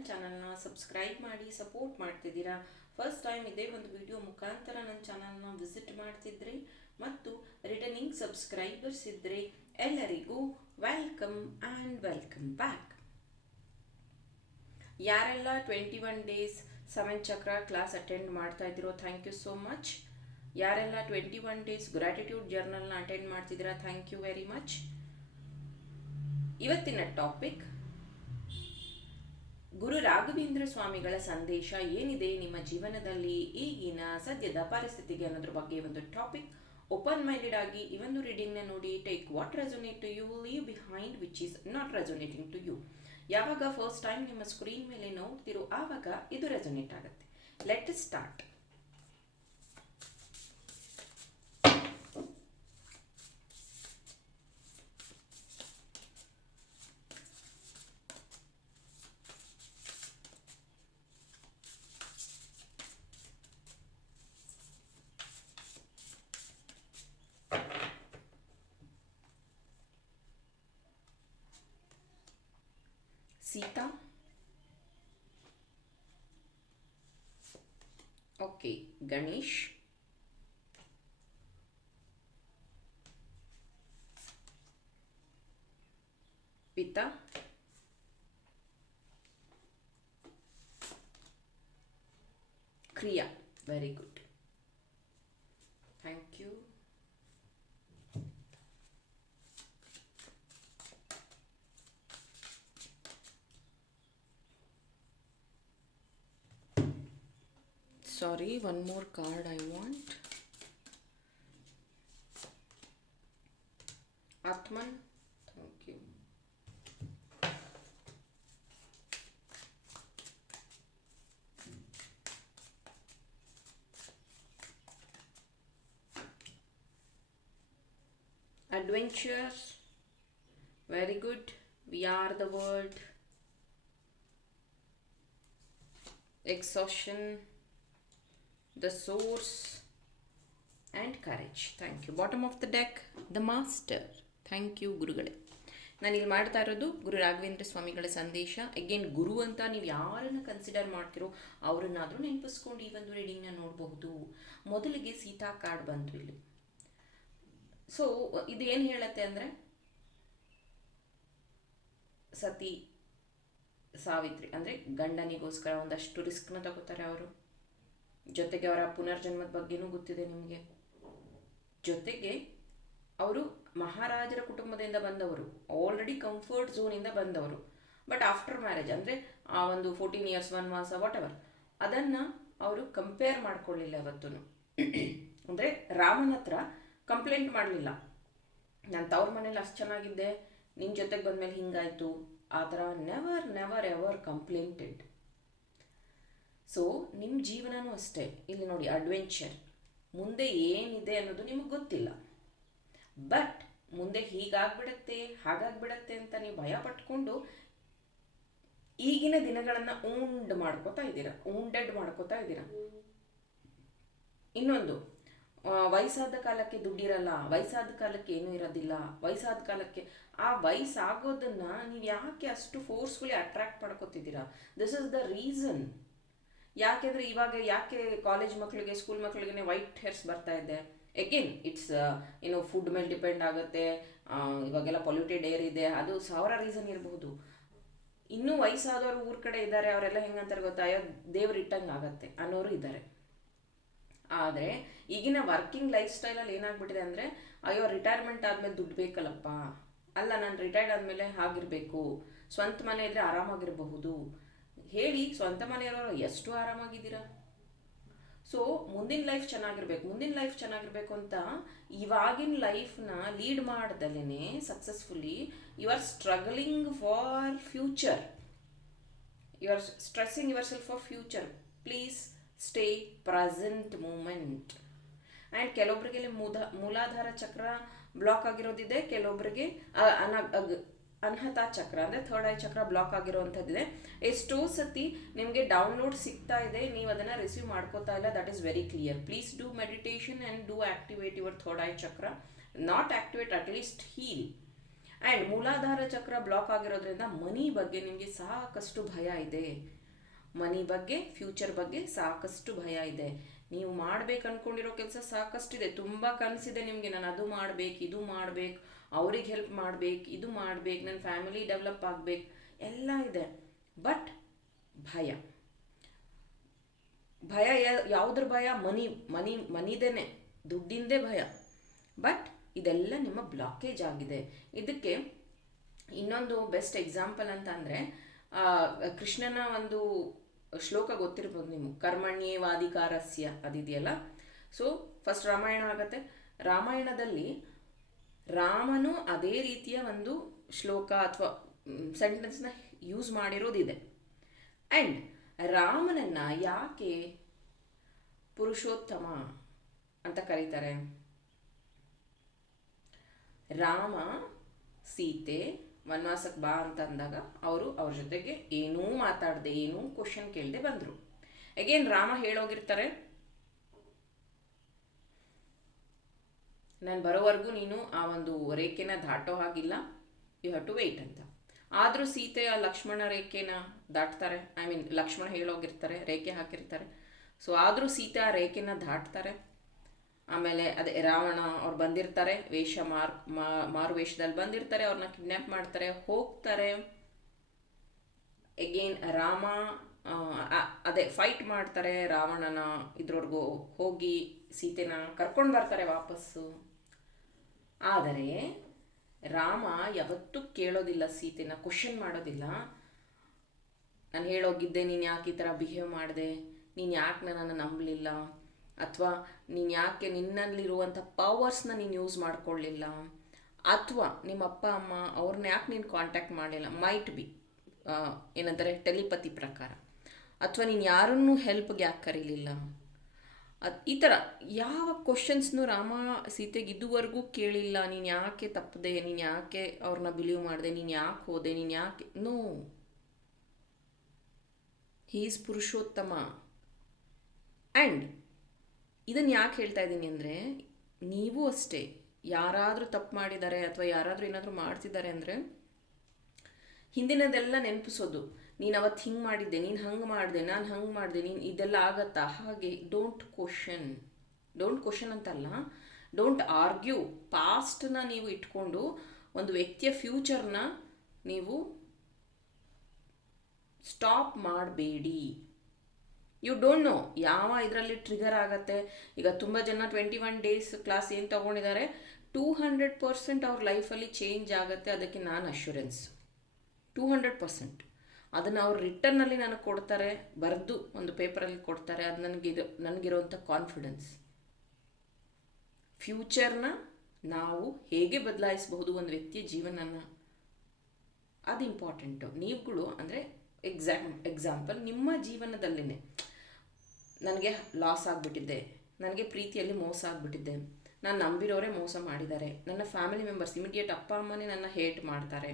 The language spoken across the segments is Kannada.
ನನ್ನ ಚಾನಲ್ನ ಸಬ್ಸ್ಕ್ರೈಬ್ ಮಾಡಿ, ಸಪೋರ್ಟ್ ಮಾಡ್ತಿದ್ದೀರಾ? ಫಸ್ಟ್ ಟೈಮ್ ಇದೇ ಒಂದು ವಿಡಿಯೋ ಮುಖಾಂತರ ನನ್ನ ಚಾನಲ್ನ ವಿಸಿಟ್ ಮಾಡ್ತಿದ್ರಿ ಮತ್ತು ರಿಟರ್ನಿಂಗ್ ಸಬ್ಸ್ಕ್ರೈಬರ್ಸ್ ಇದ್ದರೆ ಎಲ್ಲರಿಗೂ ವೆಲ್ಕಮ್ ಆ್ಯಂಡ್ ವೆಲ್ಕಮ್ ಬ್ಯಾಕ್. ಯಾರೆಲ್ಲ twenty one days seven chakra class attend ಮಾಡ್ತಾ ಇದ್ದೀರೋ ಥ್ಯಾಂಕ್ ಯು ಸೋ ಮಚ್ ಯಾರೆಲ್ಲ ಟ್ವೆಂಟಿ ಒನ್ ಡೇಸ್ ಗ್ರಾಟಿಟ್ಯೂಡ್ ಜರ್ನಲ್ನ ಅಟೆಂಡ್ ಮಾಡ್ತಿದ್ದೀರಾ ಥ್ಯಾಂಕ್ ಯು ವೆರಿ ಮಚ್ ಇವತ್ತಿನ ಟಾಪಿಕ್ ಗುರು ರಾಘವೇಂದ್ರ ಸ್ವಾಮಿಗಳ ಸಂದೇಶ ಏನಿದೆ ನಿಮ್ಮ ಜೀವನದಲ್ಲಿ ಈಗಿನ ಸದ್ಯದ ಪರಿಸ್ಥಿತಿಗೆ ಅನ್ನೋದ್ರ ಬಗ್ಗೆ ಒಂದು ಟಾಪಿಕ್ ಓಪನ್ ಮೈಂಡೆಡ್ ಆಗಿ ಈ ಒಂದು ರೀಡಿಂಗ್ನ ನೋಡಿ take what resonate to you leave behind which is not resonating to you ಯಾವಾಗ ಫಸ್ಟ್ ಟೈಮ್ ನಿಮ್ಮ ಸ್ಕ್ರೀನ್ ಮೇಲೆ ನೋಡ್ತಿರೋ, ಆವಾಗ ಇದು ರೆಸೊನೇಟ್ ಆಗುತ್ತೆ. Let start Sita okay Ganesh ಪಿತಾ ಕ್ರಿಯಾ very good one more card i want. Atman thank you. Adventures very good. We are the world. Exhaustion the source and courage. Thank you bottom of the deck the master thank you ಗುರುಗಳೇ ನಾನು ಇಲ್ಲಿ ಮಾಡ್ತಾ ಇರೋದು ಗುರು ರಾಘವೇಂದ್ರ ಸ್ವಾಮಿಗಳ ಸಂದೇಶ. ಅಗೇನ್ ಗುರು ಅಂತ ನೀವು ಯಾರನ್ನು ಕನ್ಸಿಡರ್ ಮಾಡ್ತಿರೋ ಅವರನ್ನಾದರೂ ನೆನಪಿಸ್ಕೊಂಡು ಈ ಒಂದು ರೀಡಿಂಗ್ನ ನೋಡಬಹುದು. ಮೊದಲಿಗೆ ಸೀತಾ ಕಾರ್ಡ್ ಬಂತು ಇಲ್ಲಿ. ಸೊ ಇದು ಏನು ಹೇಳತ್ತೆ ಅಂದರೆ, ಸತಿ ಸಾವಿತ್ರಿ, ಅಂದರೆ ಗಂಡನಿಗೋಸ್ಕರ ಒಂದಷ್ಟು ರಿಸ್ಕ್ನ ತಗೋತಾರೆ ಅವರು. ಜೊತೆಗೆ ಅವರ ಪುನರ್ಜನ್ಮದ ಬಗ್ಗೆನೂ ಗೊತ್ತಿದೆ ನಿಮಗೆ. ಜೊತೆಗೆ ಅವರು ಮಹಾರಾಜರ ಕುಟುಂಬದಿಂದ ಬಂದವರು. ಆಲ್ರೆಡಿ ಕಂಫರ್ಟ್ ಝೋನಿಂದ ಬಂದವರು. ಬಟ್ ಆಫ್ಟರ್ ಮ್ಯಾರೇಜ್ ಅಂದರೆ ಆ ಒಂದು ಫೋರ್ಟೀನ್ ಇಯರ್ಸ್ ಒನ್ ಮಾಸ ವಾಟ್ ಎವರ್ ಅದನ್ನು ಅವರು ಕಂಪೇರ್ ಮಾಡ್ಕೊಳ್ಳಿಲ್ಲ ಯಾವತ್ತೂ ಅಂದರೆ ರಾಮನ ಹತ್ರ ಕಂಪ್ಲೇಂಟ್ ಮಾಡಲಿಲ್ಲ. ನಾನು ತವ್ರ ಮನೇಲಿ ಅಷ್ಟು ಚೆನ್ನಾಗಿದ್ದೆ ನಿನ್ನ ಜೊತೆಗೆ ಬಂದಮೇಲೆ ಹಿಂಗಾಯಿತು. ಆ ಥರ never never ever complained so ನಿಮ್ಮ ಜೀವನನೂ ಅಷ್ಟೇ. ಇಲ್ಲಿ ನೋಡಿ ಅಡ್ವೆಂಚರ್ ಮುಂದೆ ಏನಿದೆ ಅನ್ನೋದು ನಿಮಗೆ ಗೊತ್ತಿಲ್ಲ. ಬಟ್ ಮುಂದೆ ಹೀಗಾಗ್ಬಿಡತ್ತೆ, ಹಾಗಾಗ್ಬಿಡತ್ತೆ ಅಂತ ನೀವು ಭಯ ಪಟ್ಕೊಂಡು ಈಗಿನ ದಿನಗಳನ್ನು ಉಂಡ್ ಮಾಡ್ಕೋತಾ ಇದ್ದೀರಾ? ಉಂಡೆಡ್ ಮಾಡ್ಕೋತಾ ಇದ್ದೀರಾ? ಇನ್ನೊಂದು ವಯಸ್ಸಾದ ಕಾಲಕ್ಕೆ ದುಡ್ಡಿರಲ್ಲ, ವಯಸ್ಸಾದ ಕಾಲಕ್ಕೆ ಏನೂ ಇರೋದಿಲ್ಲ, ವಯಸ್ಸಾದ ಕಾಲಕ್ಕೆ, ಆ ವಯಸ್ಸಾಗೋದನ್ನು ನೀವು ಯಾಕೆ ಅಷ್ಟು ಫೋರ್ಸ್ಫುಲಿ ಅಟ್ರಾಕ್ಟ್ ಮಾಡ್ಕೋತಿದ್ದೀರಾ? ದಿಸ್ ಇಸ್ ದ ರೀಸನ್ ಯಾಕೆಂದರೆ ಇವಾಗ ಯಾಕೆ ಕಾಲೇಜ್ ಮಕ್ಕಳಿಗೆ ಸ್ಕೂಲ್ ಮಕ್ಕಳಿಗೆ ವೈಟ್ ಹೇರ್ಸ್ ಬರ್ತಾ ಇದೆ? ಎಗೇನ್ ಇಟ್ಸ್ ಏನು ಫುಡ್ ಮೇಲೆ ಡಿಪೆಂಡ್ ಆಗುತ್ತೆ. ಇವಾಗೆಲ್ಲ ಪೊಲ್ಯೂಟೆಡ್ ಏರ್ ಇದೆ. ಅದು ಸಾವಿರ ರೀಸನ್ ಇರಬಹುದು ಇನ್ನೂ ವಯಸ್ಸಾದವರು ಊರ ಕಡೆ ಇದ್ದಾರೆ, ಅವರೆಲ್ಲ ಹೆಂಗಂತಾರೆ ಗೊತ್ತಾ? ಅಯ್ಯೋ, ದೇವ್ರು ಇಟ್ಟಂಗೆ ಆಗತ್ತೆ ಅನ್ನೋರು ಇದ್ದಾರೆ. ಆದರೆ, ಈಗಿನ ವರ್ಕಿಂಗ್ ಲೈಫ್ ಸ್ಟೈಲಲ್ಲಿ ಏನಾಗ್ಬಿಟ್ಟಿದೆ ಅಂದರೆ, ಅಯ್ಯೋ ರಿಟೈರ್ಮೆಂಟ್ ಆದಮೇಲೆ ದುಡ್ಡು ಬೇಕಲ್ಲಪ್ಪ. ಅಲ್ಲ, ನಾನು ರಿಟೈರ್ಡ್ ಆದಮೇಲೆ ಆಗಿರಬೇಕು ಸ್ವಂತ ಮನೆ ಇದ್ದರೆ ಆರಾಮಾಗಿರಬಹುದು. ಹೇಳಿ ಸ್ವಂತ ಮನೆಯವರು ಎಷ್ಟು ಆರಾಮಾಗಿದ್ದೀರಾ? ಸೊ ಮುಂದಿನ ಲೈಫ್ ಚೆನ್ನಾಗಿರ್ಬೇಕು, ಮುಂದಿನ ಲೈಫ್ ಚೆನ್ನಾಗಿರ್ಬೇಕು ಅಂತ ಇವಾಗಿನ ಲೈಫ್ನ lead ಮಾಡ್ದಲೇ successfully you are struggling for future you are stressing your self for future please stay present moment and ಕೆಲವೊಬ್ಬರಿಗೆ ಮೂಲ ಮೂಲಾಧಾರ ಚಕ್ರ ಬ್ಲಾಕ್ ಆಗಿರೋದಿದೆ ಕೆಲವೊಬ್ಬರಿಗೆ ಅನ್ಹತಾ ಚಕ್ರ, ಅಂದರೆ ಥರ್ಡ್ ಐ ಚಕ್ರ ಬ್ಲಾಕ್ ಆಗಿರುವಂಥದ್ದಿದೆ. ಎಷ್ಟೋ ಸತಿ ನಿಮಗೆ ಡೌನ್ಲೋಡ್ ಸಿಗ್ತಾ ಇದೆ, ನೀವು ಅದನ್ನು ರಿಸೀವ್ ಮಾಡ್ಕೋತಾ ಇಲ್ಲ that is very clear please do meditation and do activate your third eye chakra not activate at least heal and Muladhara chakra block ಆಗಿರೋದ್ರಿಂದ ಮನಿ ಬಗ್ಗೆ ನಿಮಗೆ ಸಾಕಷ್ಟು ಭಯ ಇದೆ. ಮನಿ ಬಗ್ಗೆ ಫ್ಯೂಚರ್ ಬಗ್ಗೆ ಸಾಕಷ್ಟು ಭಯ ಇದೆ. ನೀವು ಮಾಡ್ಬೇಕು ಅನ್ಕೊಂಡಿರೋ ಕೆಲಸ ಸಾಕಷ್ಟು ಇದೆ ತುಂಬ ಕನಸಿದೆ ನಿಮಗೆ, ನಾನು ಅದು ಮಾಡ್ಬೇಕು, ಇದು ಮಾಡ್ಬೇಕು. ಅವ್ರಿಗೆ ಹೆಲ್ಪ್ ಮಾಡ್ಬೇಕು, ಇದು ಮಾಡ್ಬೇಕು ನನ್ನ ಫ್ಯಾಮಿಲಿ ಡೆವಲಪ್ ಆಗ್ಬೇಕು, ಎಲ್ಲ ಇದೆ. ಬಟ್ ಭಯ. ಭಯ ಯಾವುದ್ರ ಭಯ? ಮನಿ ಮನಿ, ಮನಿದೇನೆ. ದುಡ್ಡಿಂದೇ ಭಯ. ಬಟ್ ಇದೆಲ್ಲ ನಿಮ್ಮ ಬ್ಲಾಕೇಜ್ ಆಗಿದೆ. ಇದಕ್ಕೆ ಇನ್ನೊಂದು ಬೆಸ್ಟ್ ಎಕ್ಸಾಂಪಲ್ ಅಂತ ಅಂದರೆ ಕೃಷ್ಣನ ಒಂದು ಶ್ಲೋಕ ಗೊತ್ತಿರ್ಬೋದು ನೀವು ಕರ್ಮಣ್ಯೇವಾಧಿಕಾರಸ್ಯ ಅದಿದೆಯಲ್ಲ. ಸೊ ಫಸ್ಟ್ ರಾಮಾಯಣ ಆಗತ್ತೆ. ರಾಮಾಯಣದಲ್ಲಿ ರಾಮನು ಅದೇ ರೀತಿಯ ಒಂದು ಶ್ಲೋಕ ಅಥವಾ ಸೆಂಟೆನ್ಸ್ನ ಯೂಸ್ ಮಾಡಿರೋದಿದೆ. ಆ್ಯಂಡ್ ರಾಮನನ್ನ ಯಾಕೆ ಪುರುಷೋತ್ತಮ ಅಂತ ಕರೀತಾರೆ? ರಾಮ ಸೀತೆ ವನವಾಸಕ್ಕೆ ಬಾ ಅಂತ ಅಂದಾಗ ಅವರು ಅವ್ರ ಜೊತೆಗೆ ಏನೂ ಮಾತಾಡದೆ, ಏನೂ ಕ್ವಶನ್ ಕೇಳದೆ ಬಂದರು. ಅಗೇನ್ ರಾಮ ಹೇಳೋಗಿರ್ತಾರೆ ನಾನು ಬರೋವರೆಗೂ ನೀನು ಆ ಒಂದು ರೇಖೆನ ದಾಟೋ ಹಾಗಿಲ್ಲ. ಯು ಹ್ಯಾವ್ ಟು ವೆಯ್ಟ್ ಅಂತ. ಆದರೂ ಸೀತೆ ಲಕ್ಷ್ಮಣ ರೇಖೆನ ದಾಟ್ತಾರೆ. ಐ ಮೀನ್ ಲಕ್ಷ್ಮಣ ಹೇಳೋಗಿರ್ತಾರೆ, ರೇಖೆ ಹಾಕಿರ್ತಾರೆ. ಸೊ ಆದರೂ ಸೀತೆ ಆ ರೇಖೆನ ದಾಟ್ತಾರೆ. ಆಮೇಲೆ ಅದೇ ರಾವಣ ಅವ್ರು ಬಂದಿರ್ತಾರೆ, ವೇಷ ಮಾರ್ ಮಾರು ವೇಷದಲ್ಲಿ ಬಂದಿರ್ತಾರೆ ಅವ್ರನ್ನ ಕಿಡ್ನ್ಯಾಪ್ ಮಾಡ್ತಾರೆ, ಹೋಗ್ತಾರೆ. ಎಗೇನ್ ರಾಮ ಅದೇ ಫೈಟ್ ಮಾಡ್ತಾರೆ ರಾವಣನ ಇದ್ರವರೆಗೂ ಹೋಗಿ ಸೀತೆನ ಕರ್ಕೊಂಡು ಬರ್ತಾರೆ ವಾಪಸ್ಸು. ಆದರೆ ರಾಮ ಯಾವತ್ತೂ ಕೇಳೋದಿಲ್ಲ ಸೀತೆನ ಕ್ವಶನ್ ಮಾಡೋದಿಲ್ಲ. ನಾನು ಹೇಳೋಗಿದ್ದೆ, ನೀನು ಯಾಕೆ ಈ ಥರ ಬಿಹೇವ್ ಮಾಡಿದೆ? ನೀನು ಯಾಕೆ ನನ್ನನ್ನು ನಂಬಲಿಲ್ಲ? ಅಥವಾ ನೀನು ಯಾಕೆ ನಿನ್ನಲ್ಲಿರುವಂಥ ಪವರ್ಸ್ನ ನೀನು ಯೂಸ್ ಮಾಡ್ಕೊಳ್ಳಿಲ್ಲ? ಅಥವಾ ನಿಮ್ಮ ಅಪ್ಪ, ಅಮ್ಮ ಅವ್ರನ್ನ ಯಾಕೆ ನೀನು ಕಾಂಟ್ಯಾಕ್ಟ್ ಮಾಡಲಿಲ್ಲ? ಮೈಟ್ ಬಿ ಏನಂತಾರೆ ಟೆಲಿಪತಿ ಪ್ರಕಾರ. ಅಥವಾ ನೀನು ಯಾರನ್ನೂ ಹೆಲ್ಪ್ಗೆ ಯಾಕೆ ಕರೀಲಿಲ್ಲ? ಈ ಥರ ಯಾವ ಕ್ವಶನ್ಸ್ನು ರಾಮ ಸೀತೆಗೆ ಇದುವರೆಗೂ ಕೇಳಿಲ್ಲ, ನೀನು ಯಾಕೆ ತಪ್ಪದೆ, ನೀನು ಯಾಕೆ ಅವ್ರನ್ನ ಬಿಲೀವ್ ಮಾಡಿದೆ, ನೀನು ಯಾಕೆ ಹೋದೆ, ನೀನು ಯಾಕೆ ನೋ ಹೀಸ್ ಪುರುಷೋತ್ತಮ. ಆ್ಯಂಡ್ ಇದನ್ನು ಯಾಕೆ ಹೇಳ್ತಾ ಇದ್ದೀನಿ ಅಂದರೆ, ನೀವು ಅಷ್ಟೇ ಯಾರಾದರೂ ತಪ್ಪು ಮಾಡಿದ್ದಾರೆ ಅಥವಾ ಯಾರಾದರೂ ಏನಾದರೂ ಮಾಡ್ತಿದ್ದಾರೆ ಅಂದರೆ, ಹಿಂದಿನದೆಲ್ಲ ನೆನಪಿಸೋದು. ನೀನು ಅವತ್ತು ಹಿಂಗೆ ಮಾಡಿದ್ದೆ, ನೀನು ಹಂಗೆ ಮಾಡಿದೆ, ನಾನು ಹಂಗೆ ಮಾಡಿದೆ, ನೀನು ಇದೆಲ್ಲ ಆಗತ್ತಾ? ಹಾಗೆ ಡೋಂಟ್ ಕ್ವಶನ್ ಡೋಂಟ್ ಕ್ವಶನ್ ಅಂತಲ್ಲ ಡೋಂಟ್ ಆರ್ಗ್ಯೂ ಪಾಸ್ಟನ್ನ ನೀವು ಇಟ್ಕೊಂಡು ಒಂದು ವ್ಯಕ್ತಿಯ ಫ್ಯೂಚರ್ನ ನೀವು ಸ್ಟಾಪ್ ಮಾಡಬೇಡಿ. ಯು ಡೋಂಟ್ ನೋ ಯಾವ ಇದರಲ್ಲಿ ಟ್ರಿಗರ್ ಆಗತ್ತೆ? ಈಗ ತುಂಬ ಜನ ಟ್ವೆಂಟಿ ಒನ್ ಡೇಸ್ ಕ್ಲಾಸ್ ಏನು ತೊಗೊಂಡಿದ್ದಾರೆ ಟೂ ಹಂಡ್ರೆಡ್ ಪರ್ಸೆಂಟ್ ಅವ್ರ ಲೈಫಲ್ಲಿ ಚೇಂಜ್ ಆಗುತ್ತೆ, ಅದಕ್ಕೆ ನಾನು ಅಶ್ಯೂರೆನ್ಸ್ ಟೂ ಹಂಡ್ರೆಡ್ ಪರ್ಸೆಂಟ್ ಅದನ್ನು ಅವ್ರು ರಿಟರ್ನಲ್ಲಿ ನನಗೆ ಕೊಡ್ತಾರೆ, ಬರೆದು ಒಂದು ಪೇಪರಲ್ಲಿ ಕೊಡ್ತಾರೆ, ಅದು ನನಗಿರೋ ನನಗಿರೋವಂಥ ಕಾನ್ಫಿಡೆನ್ಸ್ ಫ್ಯೂಚರ್ನ ನಾವು ಹೇಗೆ ಬದಲಾಯಿಸಬಹುದು ಒಂದು ವ್ಯಕ್ತಿಯ ಜೀವನನ ಅದು ಇಂಪಾರ್ಟೆಂಟು ನೀವುಗಳು ಅಂದರೆ ಎಕ್ಸಾಮ್ ಎಕ್ಸಾಂಪಲ್ ನಿಮ್ಮ ಜೀವನದಲ್ಲೇ ನನಗೆ ಲಾಸ್ ಆಗಿಬಿಟ್ಟಿದ್ದೆ ನನಗೆ ಪ್ರೀತಿಯಲ್ಲಿ ಮೋಸ ಆಗಿಬಿಟ್ಟಿದ್ದೆ ನಾನು ನಂಬಿರೋರೆ ಮೋಸ ಮಾಡಿದ್ದಾರೆ. ನನ್ನ ಫ್ಯಾಮಿಲಿ ಮೆಂಬರ್ಸ್ ಇಮಿಡಿಯೇಟ್ ಅಪ್ಪ ಅಮ್ಮನೇ ನನ್ನ ಹೇಟ್ ಮಾಡ್ತಾರೆ.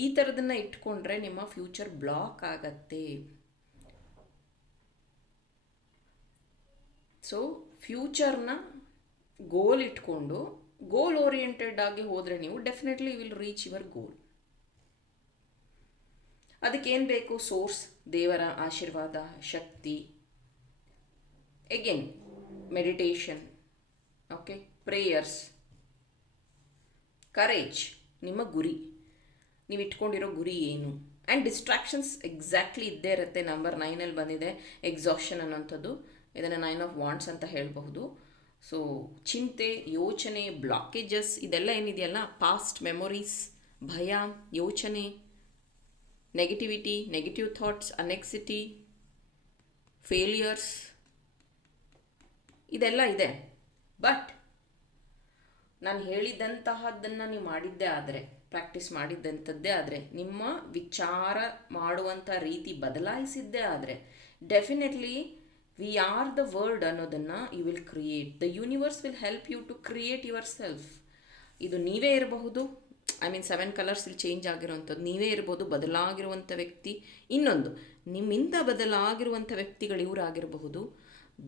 ಈ ಥರದನ್ನು ಇಟ್ಕೊಂಡ್ರೆ ನಿಮ್ಮ ಫ್ಯೂಚರ್ ಬ್ಲಾಕ್ ಆಗತ್ತೆ. ಸೊ ಫ್ಯೂಚರ್ನ ಗೋಲ್ ಇಟ್ಕೊಂಡು ಗೋಲ್ ಓರಿಯೆಂಟೆಡ್ ಆಗಿ ಹೋದರೆ ನೀವು definitely will reach your goal ಅದಕ್ಕೇನು ಬೇಕು? ಸೋರ್ಸ್ ದೇವರ ಆಶೀರ್ವಾದ, ಶಕ್ತಿ. Again meditation okay prayers courage ನಿಮ್ಮ ಗುರಿ. ನೀವು ಇಟ್ಕೊಂಡಿರೋ ಗುರಿ ಏನು? ಆ್ಯಂಡ್ ಡಿಸ್ಟ್ರಾಕ್ಷನ್ಸ್ ಎಕ್ಸಾಕ್ಟ್ಲಿ ಇದ್ದೇ ಇರುತ್ತೆ. ನಂಬರ್ ನೈನಲ್ಲಿ ಬಂದಿದೆ. ಎಕ್ಸಾಷನ್ ಅನ್ನೋಂಥದ್ದು ಇದನ್ನು ನೈನ್ ಆಫ್ ವಾಂಟ್ಸ್ ಅಂತ ಹೇಳಬಹುದು. ಸೊ ಚಿಂತೆ, ಯೋಚನೆ ಬ್ಲಾಕೇಜಸ್ ಇದೆಲ್ಲ ಏನಿದೆಯಲ್ಲ? ಪಾಸ್ಟ್ ಮೆಮೊರೀಸ್ ಭಯ, ಯೋಚನೆ negativity negative thoughts anxiety failures ಇದೆಲ್ಲ ಇದೆ. ಬಟ್ ನಾನು ಹೇಳಿದಂತಹದ್ದನ್ನು ನೀವು ಮಾಡಿದ್ದೇ ಆದರೆ ಪ್ರಾಕ್ಟೀಸ್ ಮಾಡಿದ್ದಂಥದ್ದೇ ಆದರೆ, ನಿಮ್ಮ ವಿಚಾರ ಮಾಡುವಂಥ ರೀತಿ ಬದಲಾಯಿಸಿದ್ದೇ ಆದರೆ definitely we are the world ಅನ್ನೋದನ್ನು you will create the universe will help you to create your self ಇದು ನೀವೇ ಇರಬಹುದು. ಐ ಮೀನ್ ಸೆವೆನ್ ಕಲರ್ಸ್ ಇಲ್ಲಿ ಚೇಂಜ್ ಆಗಿರುವಂಥದ್ದು. ನೀವೇ ಇರ್ಬೋದು, ಬದಲಾಗಿರುವಂಥ ವ್ಯಕ್ತಿ. ಇನ್ನೊಂದು, ನಿಮ್ಮಿಂದ ಬದಲಾಗಿರುವಂಥ ವ್ಯಕ್ತಿಗಳು ಇವರಾಗಿರಬಹುದು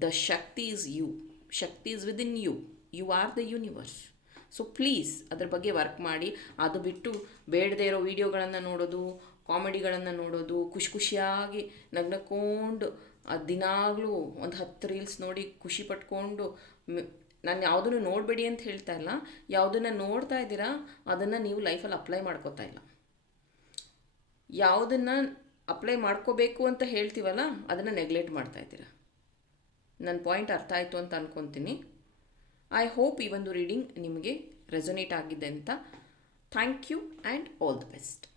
the shakti is you shakti is within you you are the universe so please ಅದ್ರ ಬಗ್ಗೆ ವರ್ಕ್ ಮಾಡಿ, ಅದು ಬಿಟ್ಟು ಬೇಡದೇ ಇರೋ ವೀಡಿಯೋಗಳನ್ನು ನೋಡೋದು ಕಾಮಿಡಿಗಳನ್ನು ನೋಡೋದು, ಖುಷಿ ಖುಷಿಯಾಗಿ ನಗ್ನಕೊಂಡು ದಿನಾಗಲೂ ಒಂದು ಹತ್ತು ರೀಲ್ಸ್ ನೋಡಿ ಖುಷಿ ಪಟ್ಕೊಂಡು ನಾನು ಯಾವುದನ್ನು ನೋಡಬೇಡಿ ಅಂತ ಹೇಳ್ತಾ ಇಲ್ಲ. ಯಾವುದನ್ನು ನೋಡ್ತಾ ಇದ್ದೀರಾ, ಅದನ್ನು ನೀವು ಲೈಫಲ್ಲಿ ಅಪ್ಲೈ ಮಾಡ್ಕೋತಾ ಇಲ್ಲ. ಯಾವುದನ್ನು ಅಪ್ಲೈ ಮಾಡ್ಕೋಬೇಕು ಅಂತ ಹೇಳ್ತೀವಲ್ಲ, ಅದನ್ನು ನೆಗ್ಲೆಕ್ಟ್ ಮಾಡ್ತಾ ಇದ್ದೀರಾ. ನನ್ನ ಪಾಯಿಂಟ್ ಅರ್ಥ ಆಯಿತು ಅಂತ ಅಂದ್ಕೊತೀನಿ ಐ ಹೋಪ್ ಈ ಒಂದು ರೀಡಿಂಗ್ ನಿಮಗೆ ರೆಸೊನೇಟ್ ಆಗಿದೆ ಅಂತ. Thank you and all the best